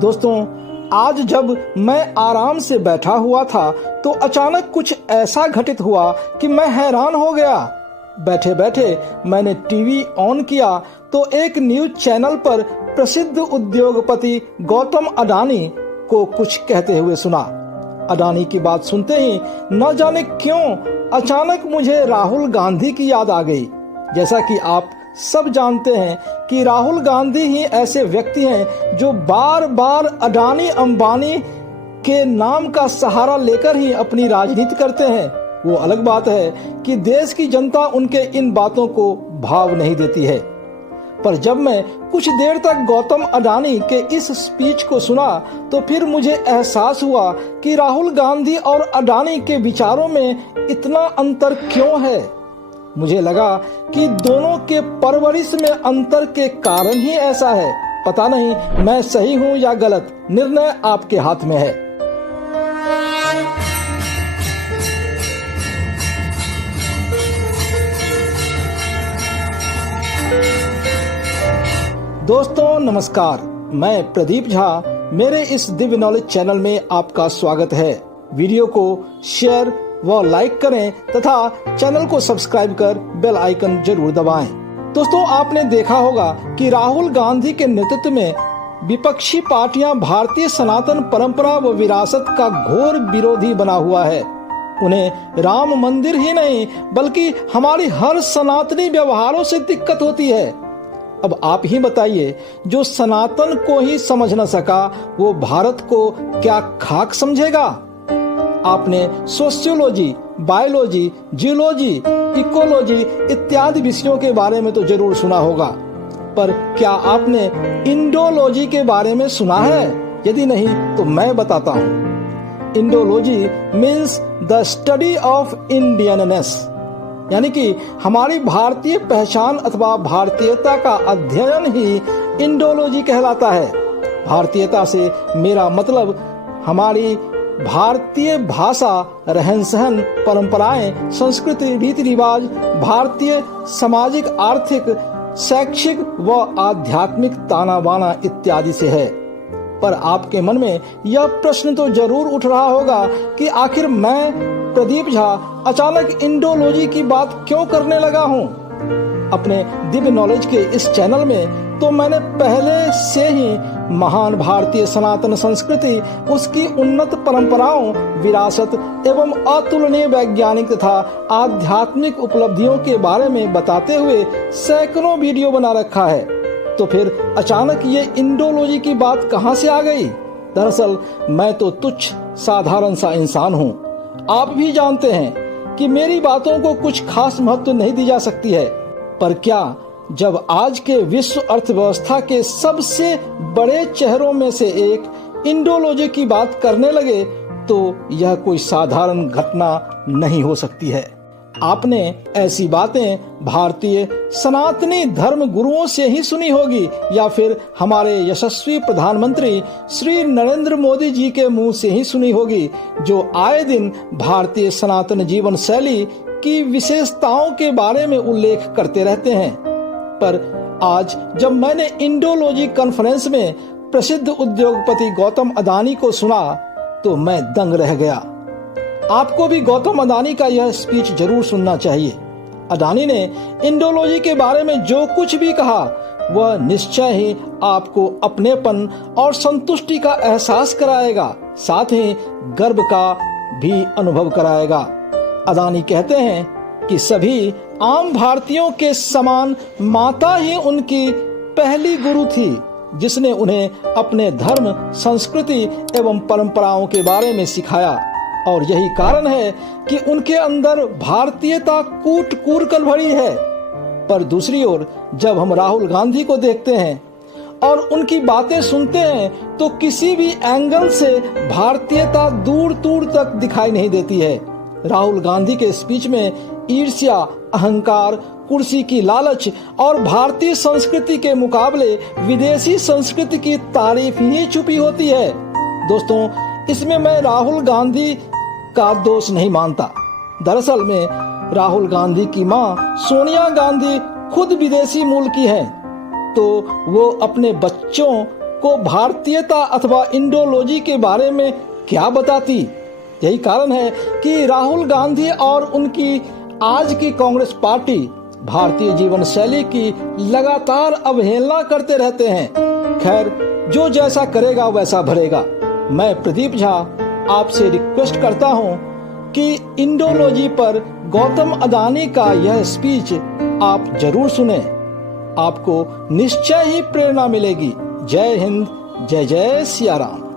दोस्तों, आज जब मैं आराम से बैठा हुआ था तो अचानक कुछ ऐसा घटित हुआ कि मैं हैरान हो गया। बैठे बैठे मैंने टीवी ऑन किया तो एक न्यूज चैनल पर प्रसिद्ध उद्योगपति गौतम अडानी को कुछ कहते हुए सुना। अडानी की बात सुनते ही न जाने क्यों अचानक मुझे राहुल गांधी की याद आ गई। जैसा कि आप सब जानते हैं कि राहुल गांधी ही ऐसे व्यक्ति हैं जो बार बार अडानी अंबानी के नाम का सहारा लेकर ही अपनी राजनीति करते हैं। वो अलग बात है कि देश की जनता उनके इन बातों को भाव नहीं देती है। पर जब मैं कुछ देर तक गौतम अडानी के इस स्पीच को सुना तो फिर मुझे एहसास हुआ कि राहुल गांधी और अडानी के विचारों में इतना अंतर क्यों है। मुझे लगा कि दोनों के परवरिश में अंतर के कारण ही ऐसा है। पता नहीं मैं सही हूं या गलत, निर्णय आपके हाथ में है। दोस्तों नमस्कार, मैं प्रदीप झा। मेरे इस दिव्य नॉलेज चैनल में आपका स्वागत है। वीडियो को शेयर व लाइक करें तथा चैनल को सब्सक्राइब कर बेल आइकन जरूर दबाएं। दोस्तों, आपने देखा होगा कि राहुल गांधी के नेतृत्व में विपक्षी पार्टियां भारतीय सनातन परंपरा व विरासत का घोर विरोधी बना हुआ है। उन्हें राम मंदिर ही नहीं बल्कि हमारी हर सनातनी व्यवहारों से दिक्कत होती है। अब आप ही बताइए, जो सनातन को ही समझ न सका वो भारत को क्या खाक समझेगा। आपने सोशियोलॉजी, बायोलॉजी, जियोलॉजी, इकोलॉजी इत्यादि विषयों के बारे में तो जरूर सुना होगा, पर क्या आपने इंडोलॉजी के बारे में सुना है? यदि नहीं तो मैं बताता हूँ। Indology means the study of Indianness, यानी कि हमारी भारतीय पहचान अथवा भारतीयता का अध्ययन ही इंडोलॉजी कहलाता है। भारतीयता से मेरा मतलब हमारी भारतीय भाषा, रहन सहन, परंपराएं, संस्कृति, रीति रिवाज, भारतीय सामाजिक, आर्थिक, शैक्षिक व आध्यात्मिक ताना बाना इत्यादि से है। पर आपके मन में यह प्रश्न तो जरूर उठ रहा होगा कि आखिर मैं प्रदीप झा अचानक इंडोलॉजी की बात क्यों करने लगा हूँ। अपने दिव्य नॉलेज के इस चैनल में तो मैंने पहले से ही महान भारतीय सनातन संस्कृति, उसकी उन्नत परंपराओं, विरासत एवं अतुलनीय वैज्ञानिक तथा आध्यात्मिक उपलब्धियों के बारे में बताते हुए सैकड़ों वीडियो बना रखा है। तो फिर अचानक ये इंडोलॉजी की बात कहां से आ गई? दरअसल मैं तो तुच्छ साधारण सा इंसान हूँ। आप भी जानते हैं कि मेरी बातों को कुछ खास महत्व नहीं दी जा सकती है, पर क्या जब आज के विश्व अर्थव्यवस्था के सबसे बड़े चेहरों में से एक इंडोलॉजी की बात करने लगे तो यह कोई साधारण घटना नहीं हो सकती है। आपने ऐसी बातें भारतीय सनातनी धर्म गुरुओं से ही सुनी होगी या फिर हमारे यशस्वी प्रधानमंत्री श्री नरेंद्र मोदी जी के मुंह से ही सुनी होगी, जो आए दिन भारतीय सनातन जीवन शैली की विशेषताओं के बारे में उल्लेख करते रहते हैं। पर आज जब मैंने इंडोलॉजी कॉन्फ्रेंस में प्रसिद्ध उद्योगपति गौतम अडानी को सुना तो मैं दंग रह गया। आपको भी गौतम अडानी का यह स्पीच जरूर सुनना चाहिए। अडानी ने इंडोलॉजी के बारे में जो कुछ भी कहा वह निश्चय ही आपको अपनेपन और संतुष्टि का एहसास कराएगा, साथ ही गर्व का भी अनुभव कराएगा। अडानी कहते हैं कि सभी आम भारतीयों के समान माता ही उनकी पहली गुरु थी, जिसने उन्हें अपने धर्म, संस्कृति एवं परंपराओं के बारे में सिखाया। और यही कारण है कि उनके अंदर भारतीयता कूट कूट कर भरी है। पर दूसरी ओर जब हम राहुल गांधी को देखते हैं और उनकी बातें सुनते हैं तो किसी भी एंगल से भारतीयता दूर दूर तक दिखाई नहीं देती है। राहुल गांधी के स्पीच में ईर्ष्या, अहंकार, कुर्सी की लालच और भारतीय संस्कृति के मुकाबले विदेशी संस्कृति की तारीफ ही छुपी होती है। दोस्तों, इसमें मैं राहुल गांधी का दोष नहीं मानता। दरअसल में राहुल गांधी की मां सोनिया गांधी खुद विदेशी मूल की हैं, तो वो अपने बच्चों को भारतीयता अथवा इंडोलॉजी के बारे में क्या बताती। यही कारण है कि राहुल गांधी और उनकी आज की कांग्रेस पार्टी भारतीय जीवन शैली की लगातार अवहेलना करते रहते हैं। खैर, जो जैसा करेगा वैसा भरेगा। मैं प्रदीप झा आपसे रिक्वेस्ट करता हूं कि इंडोलॉजी पर गौतम अडानी का यह स्पीच आप जरूर सुने। आपको निश्चय ही प्रेरणा मिलेगी। जय हिंद, जय जय सिया राम।